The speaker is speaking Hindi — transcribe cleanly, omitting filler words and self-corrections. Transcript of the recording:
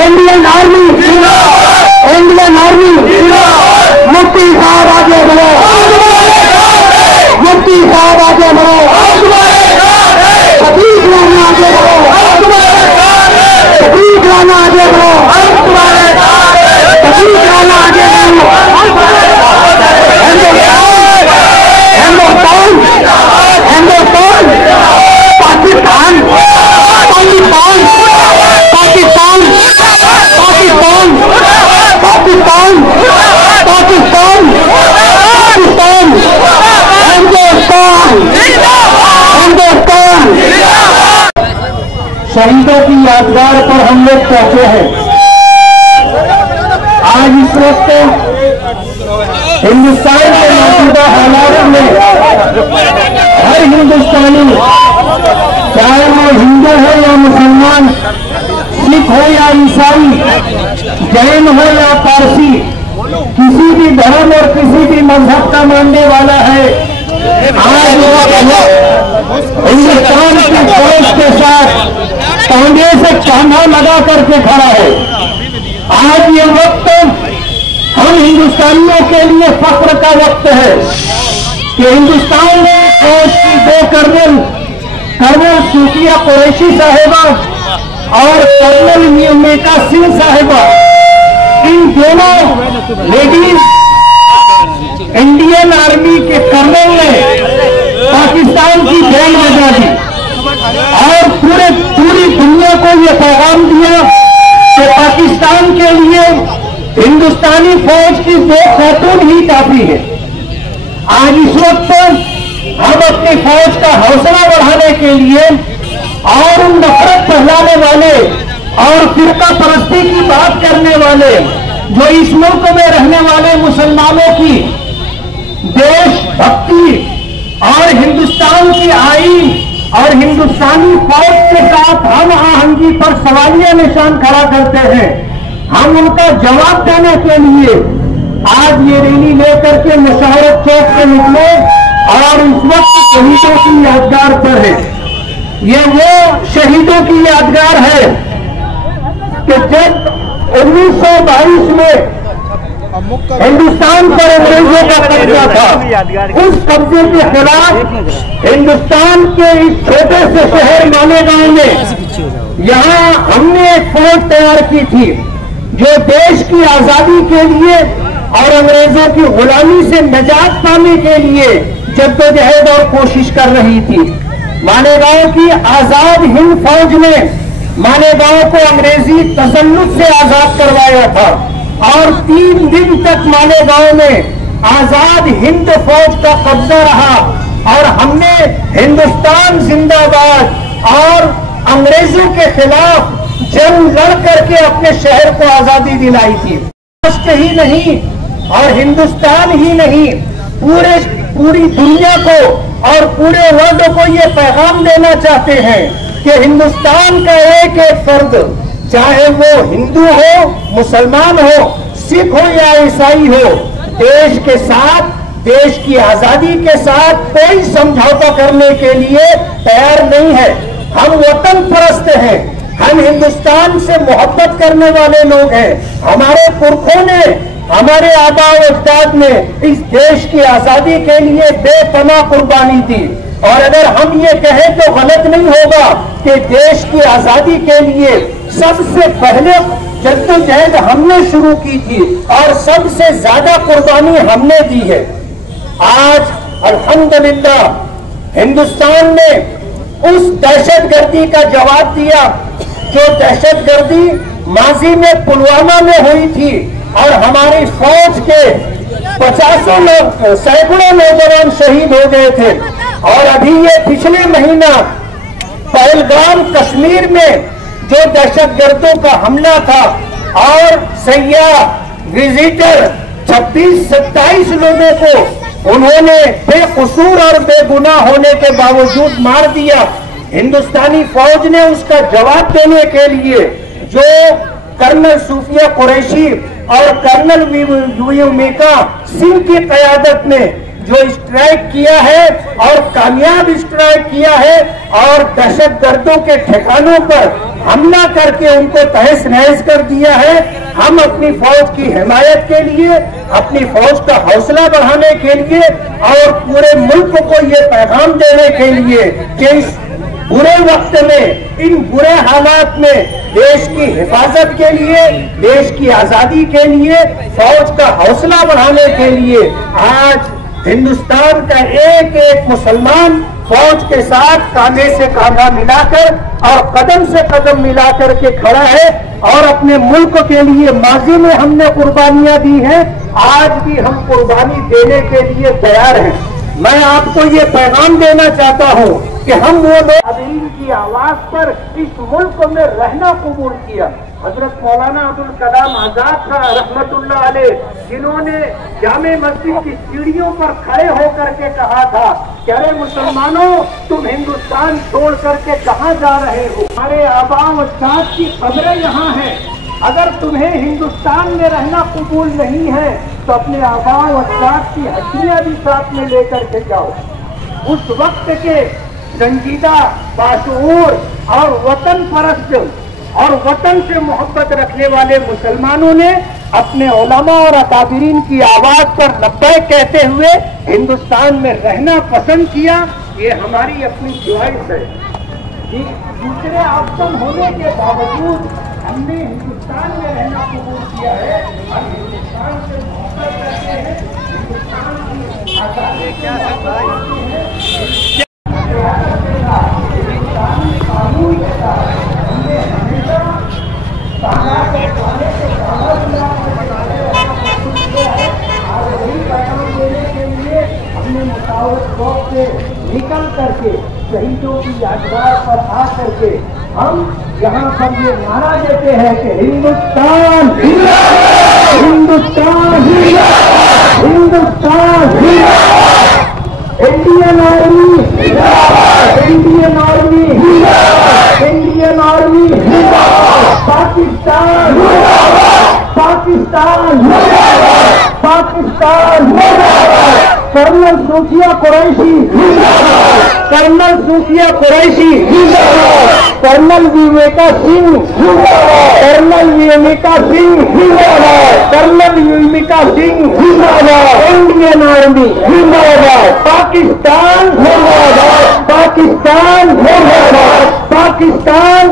इंडियन आर्मी, इंडियन आर्मी, मुफ्ती साहब आगे बढ़ो, मुफ्ती साहब आगे बढ़ो, शफीक राना आगे बढ़ो, शफीक राना आगे बढ़ो, शफीक राना आगे बढ़ो। हिंदुस्तान, हिंदुस्तान, पाकिस्तान, पाकिस्तान, पाकिस्तान, पाकिस्तान, पाकिस्तान, पाकिस्तान, पाकिस्तान, हिंदुस्तान, हिंदुस्तान। शहीदों की यादगार पर हम लोग पहुंचे हैं। आज इस वक्त हिंदुस्तान के मौजूदा हालात में हर हिंदुस्तानी, चाहे वो हिंदू हो या मुसलमान, सिख हो या ईसाई, जैन हो या पारसी, किसी भी धर्म और किसी भी मजहब का मानने वाला है, आज हिंदुस्तान की फौज के साथ कांधे से कांधा लगा करके खड़ा है। आज ये वक्त हम हिंदुस्तानियों के लिए फख्र का वक्त है कि हिंदुस्तान में फौज की दो कर्नल सूफिया कुरैशी साहिबा और कर्नल मेका सिंह साहिबा, इन दोनों लेडीज इंडियन आर्मी के कर्नल ने पाकिस्तान की बैंड बजा दी और पूरी दुनिया को यह पैगाम दिया कि पाकिस्तान के लिए हिंदुस्तानी फौज की दो खातून ही काफी है। आज इस वक्त हम अपनी फौज का हौसला बढ़ाने के लिए और उन नफरत फैलाने वाले और फिरका परस्ती की बात करने वाले, जो इस मुल्क में रहने वाले मुसलमानों की देशभक्ति और हिंदुस्तान की आईन और हिंदुस्तानी फौज के साथ हम आहंगी पर सवालिया निशान खड़ा करते हैं, हम उनका जवाब देने के लिए आज ये रैली लेकर के मुशावरत चौक से निकले और इस वक्त शहीदों की यादगार पर है। ये वो शहीदों की यादगार है कि जब 1922 में हिंदुस्तान पर अंग्रेजों का कब्जा था, उस कब्जे के खिलाफ हिंदुस्तान के इस छोटे से शहर मालेगांव में यहाँ हमने एक फौज तैयार की थी जो देश की आजादी के लिए और अंग्रेजों की गुलामी से निजात पाने के लिए जद्दोजहद और कोशिश कर रही थी। मालेगांव की आजाद हिंद फौज ने मालेगांव को अंग्रेजी तसल्लुत से आजाद करवाया था और 3 दिन तक मालेगांव में आजाद हिंद फौज का कब्जा रहा और हमने हिंदुस्तान जिंदाबाद और अंग्रेजों के खिलाफ जंग लड़ करके अपने शहर को आजादी दिलाई थी। राष्ट्र ही नहीं और हिंदुस्तान ही नहीं, पूरी दुनिया को और पूरे वर्ल्ड को ये पैगाम देना चाहते हैं कि हिंदुस्तान का एक एक फर्द, चाहे वो हिंदू हो, मुसलमान हो, सिख हो या ईसाई हो, देश के साथ, देश की आजादी के साथ कोई समझौता करने के लिए तैयार नहीं है। हम वतन परस्त हैं, हम हिंदुस्तान से मोहब्बत करने वाले लोग हैं। हमारे पुरखों ने, हमारे आबा और अजदाद ने इस देश की आजादी के लिए बेपनाह कुर्बानी दी और अगर हम ये कहें तो गलत नहीं होगा कि देश की आजादी के लिए सबसे पहले जद्दोजहद हमने शुरू की थी और सबसे ज्यादा कुर्बानी हमने दी है। आज अल्हम्दुलिल्लाह हिंदुस्तान ने उस दहशतगर्दी का जवाब दिया जो दहशतगर्दी माजी में पुलवामा में हुई थी और हमारी फौज के 50 लोग, सैकड़ों नौजवान शहीद हो गए थे। और अभी ये पिछले महीना पहलगाम कश्मीर में जो दहशतगर्दों का हमला था और सयाह विजिटर 26-27 लोगों को उन्होंने बेकसूर और बेगुनाह होने के बावजूद मार दिया। हिंदुस्तानी फौज ने उसका जवाब देने के लिए जो कर्नल सूफिया कुरैशी और कर्नल व्यूमिका सिंह की कयादत में जो स्ट्राइक किया है और कामयाब स्ट्राइक किया है और दहशतगर्दों के ठिकानों पर हमला करके उनको तहस नहस कर दिया है। हम अपनी फौज की हिमायत के लिए, अपनी फौज का हौसला बढ़ाने के लिए और पूरे मुल्क को ये पैगाम देने के लिए कि इस बुरे वक्त में, इन बुरे हालात में देश की हिफाजत के लिए, देश की आजादी के लिए, फौज का हौसला बढ़ाने के लिए आज हिंदुस्तान का एक एक मुसलमान फौज के साथ कांधे से कांधा मिलाकर और कदम से कदम मिलाकर के खड़ा है और अपने मुल्क के लिए माजी में हमने कुर्बानियां दी हैं, आज भी हम कुर्बानी देने के लिए तैयार हैं। मैं आपको ये पैगाम देना चाहता हूँ कि हम वो लोग अदीन की आवाज पर इस मुल्क में रहना कबूल किया। हजरत मौलाना अब्दुल कलाम आजाद था रहमतुल्लाह अलैह, जिन्होंने जामे मस्जिद की सीढ़ियों पर खड़े होकर के कहा था कि अरे मुसलमानों, तुम हिंदुस्तान छोड़ करके कहाँ जा रहे हो? हमारे आबा व अजदाद की कब्रें यहाँ हैं। अगर तुम्हें हिंदुस्तान में रहना कबूल नहीं है तो अपने आबा व अजदाद की हड्डियां भी साथ में लेकर के जाओ। उस वक्त के संजीदा, बाशऊर और वतन परस्त और वतन से मोहब्बत रखने वाले मुसलमानों ने अपने उलमा और अकाबिरीन की आवाज पर लब्बैक कहते हुए हिंदुस्तान में रहना पसंद किया। ये हमारी अपनी ख्वाहिश है। दूसरे ऑप्शन होने के बावजूद हमने हिंदुस्तान में रहना कबूल किया है। हम हिंदुस्तान से मोहब्बत करते हैं, हिंदुस्तान की आजादी क्या है, कानून के साथ हमने हमेशा और वही पैगाम देने के लिए हमने मुसावरत वक्त से निकल करके शहीदों की यादगार पर आ करके हम यहाँ पर ये नारा देते हैं कि Hindustan Hindustan Hindustan, Indian army, Indian army, Indian army, Pakistan, Pakistan, Pakistan, colonel Sofiya Qureshi, colonel Sofiya Qureshi, colonel Vyomika Singh, colonel Vyomika Singh, colonel Vyomika Singh, Indian army, Pakistan, Pakistan, Pakistan,